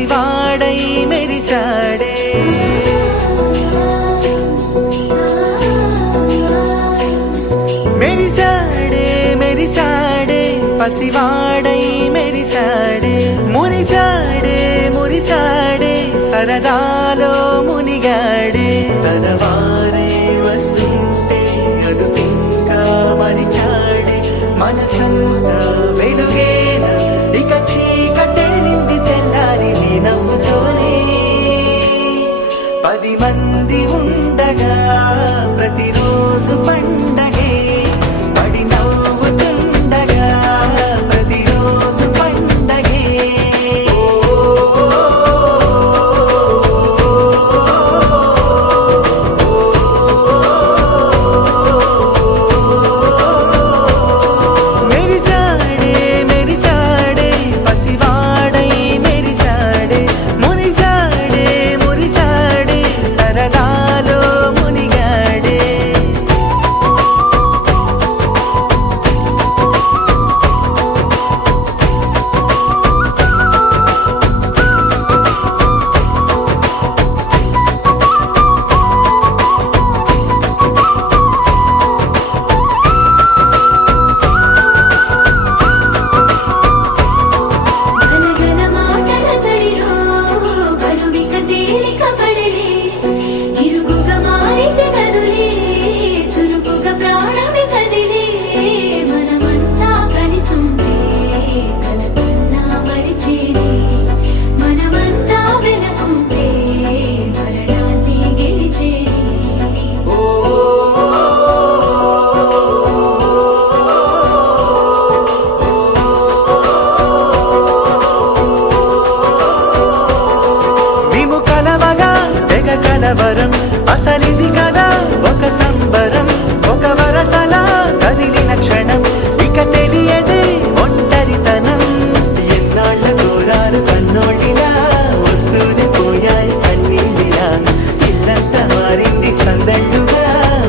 పసివాడై మెరిసాడే. మెరిసాడే మెరిసాడే పసివాడై మెరిసాడే. మురిసాడే మురిసాడే సరదాలో మునిగాడే. తన వారే వస్తుంటే అదుపింకా మరిచాడే. మనసంతా వెలుగేన ఇక చీకటెళ్ళింది తెల్లారి నీ నవ్వుతోనే. 10 మంది ఉండగా ప్రతిరోజు పండగే. పడి నవ్వుతుండగా ప్రతిరోజు పండగే. మెరిసాడే మెరిసాడే పసివాడై మెరిసాడే. మురిసాడే మురిసాడే సరదాలో మునిగాడే. గలగల మాటల సడిలో బరువిక తేలిక పడలే. ఇరుగుగా మారితే కదులే చురుకుగా ప్రాణమి కదిలే. మనమంతా కలిసుంటే కలకున్నా మరిచేనే. మనమంతా వెనకుంటే మరణాన్ని గెలిచేనే. మేము కలవగా తెగ కలవరం. అసలిది కదా ఒక సంబరం. ఒక వరసలా కదిలిన క్షణం ఇక తెలియదే ఒంటరితనం. ఎన్నాళ్ళ కోరాలు కన్నోళ్ళిలా వస్తూనే పోయాయి కన్నీళ్ళిలా. ఇల్లంతా మారింది సందళ్ళుగా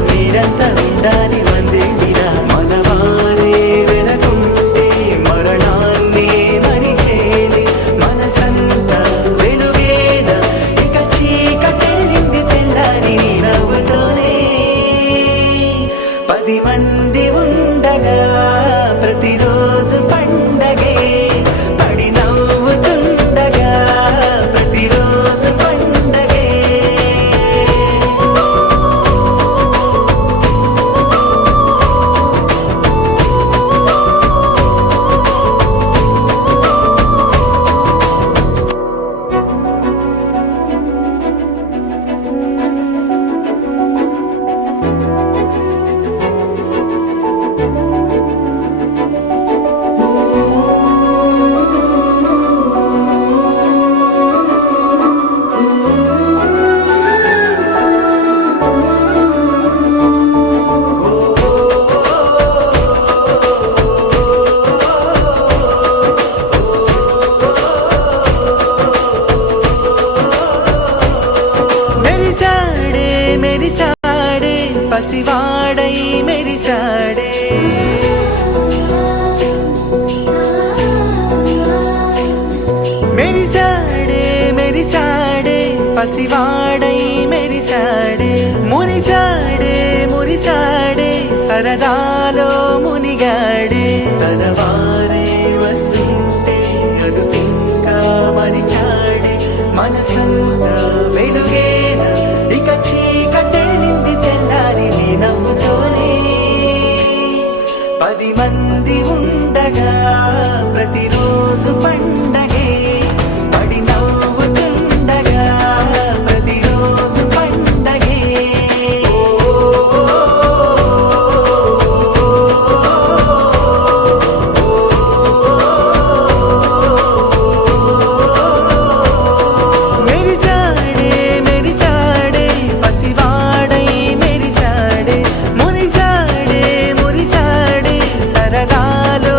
మీరంతా ఉండాలి వందేళ్ళిలా. మనవారే వెనకుంటే మరణాన్ని మరిచేది. మనసంతా వెలుగేన ఇక చీకటెళ్ళింది తెల్లారి నీ నవ్వుతోనే. 10 మంది ఉండగా ప్రతిరోజు పండగే. పడి నవ్వుతుండగా ప్రతిరోజు పండగే. మెరిసాడే మెరిసాడే పసివాడై మెరిసాడే. మెరిసాడే మెరిసాడే పసివాడై మెరిసాడే. మురిసాడే మురిసాడే సరదాలో మునిగాడే. తన వారే వస్తుంటే అదుపింకా మరిచాడే. మనసంతా వెలుగేన ఇక చీకటెళ్ళింది తెల్లారి నీ నవ్వుతోనే. 10 మంది ఉండగా ప్రతిరోజు పండగే. పడి నవ్వుతుండగా ప్రతిరోజు పండగే. మెరిసాడే మెరిసాడే పసివాడై మెరిసాడే. మురిసాడే మురిసాడే సరదాలో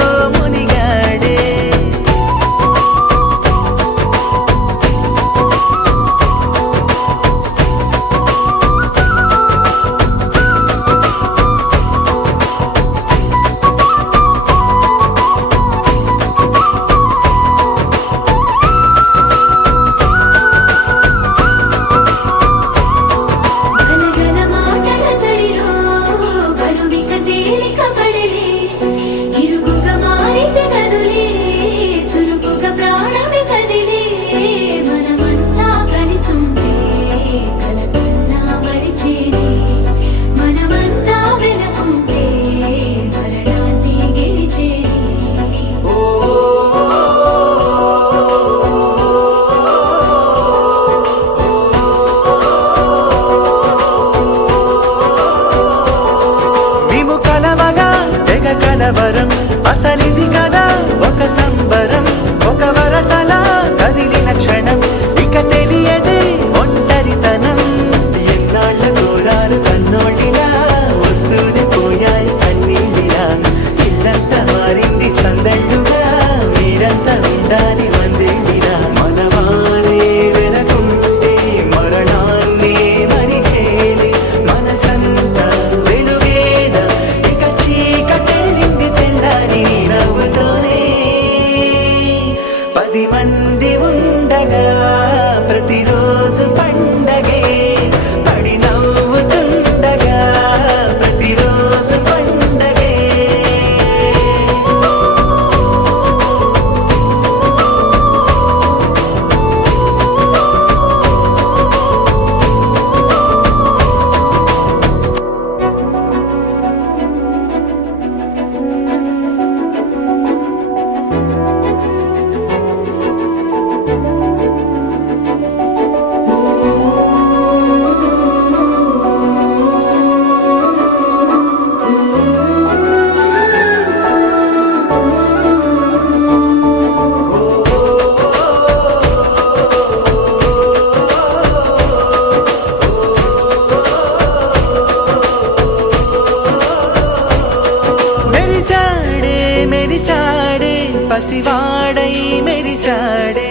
మెరిసాడే పసివాడై మెరిసాడే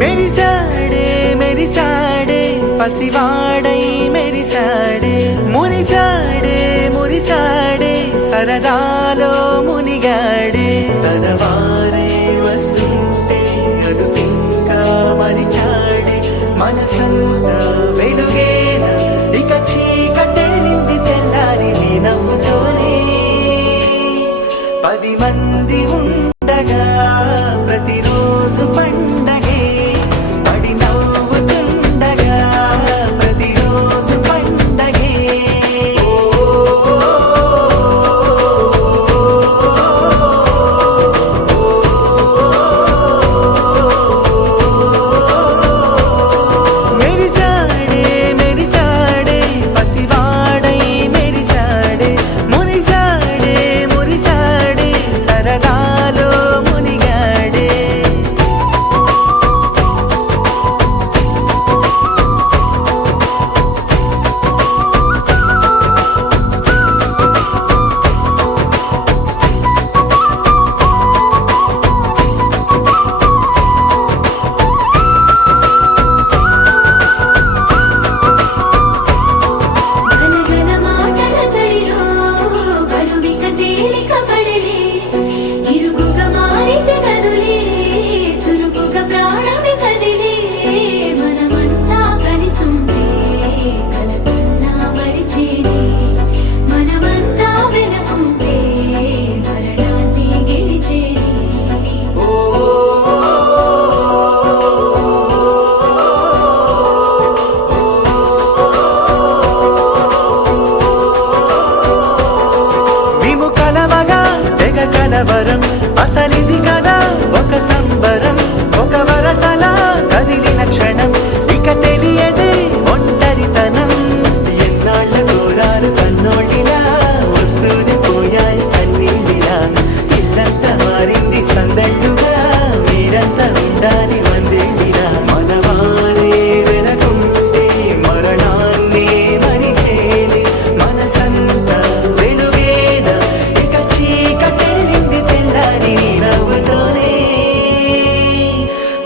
మెరిసాడే మెరిసాడే పసివాడై మెరిసాడే మురిసాడే మురిసాడే సరదాలో మునిగాడే తనవారే వస్తుంటే అదుపింకా మరిచాడే మనసంతా వెలుగేన ఇక చీకటెళ్ళింది తెల్లారి నీ నవ్వుతోనే 10 మంది ఉండగా ప్రతిరోజు పండగే పడి నవ్వుతుండగా ప్రతిరోజు పండగే మెరిసాడే మెరిసాడే పసివాడై మెరిసాడే మురిసాడే మురిసాడే సరదాలో మునిగాడే గలగల మాటల సడిలో బరువిక తేలిక పడలే ఇరుగుగా మారితే కదులే చురుకుగా ప్రాణమి కదిలే మనమంతా కలిసుంటే కలకున్నా మరిచేనే మనమంతా వెనకుంటే మరణాన్ని గెలిచేనే మేము కలవగా తెగ కలవరం అసలిది కదా ఒక సంబరం ఒక వరసలా కదిలిన క్షణం ఇక తెలియదే ఒంటరితనం ఎన్నాళ్ళ కోరాలు కన్నోళ్ళిలా వస్తూనే పోయాయి కన్నీళ్ళిలా ఇల్లంతా మారింది సందళ్ళుగా మీరంతా ఉండాలి వందేళ్ళిలా మనవారే వెనకుంటే మరణాన్నే మరిచేలే మనసంతా వెలుగేన ఇక చీకటెళ్ళింది తెల్లారి నీ నవ్వుతోనే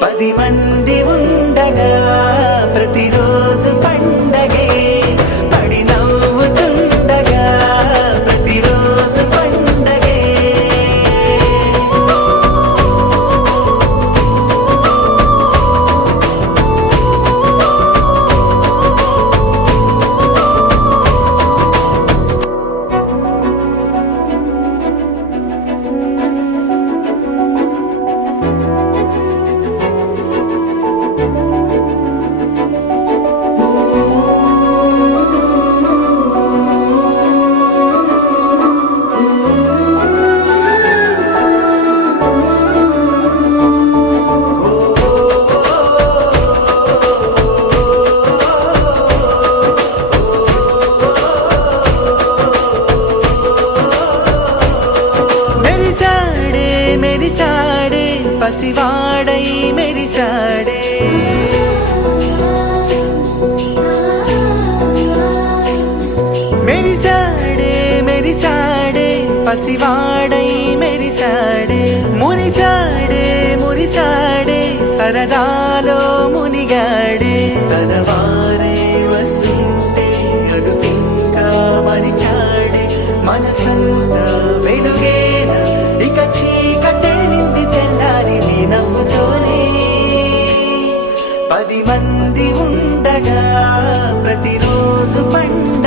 10 మంది ఉండగా ప్రతిరోజు పండగే పడి నవ్వుతుండగా ప్రతిరోజు పండగే మెరిసాడే మెరిసాడే పసివాడై మెరిసాడే మెరిసాడే మెరిసాడే పసివాడై మెరిసాడే మురిసాడే మురిసాడే సరదాలో మునిగాడే తనవారే వస్తుంటే అదుపింకా మరిచాడే మనసంతా వెలుగేన ఇక చీకటెళ్ళింది తెల్లారి నీ నవ్వుతోనే 10 మంది ఉండగా ప్రతిరోజు పండ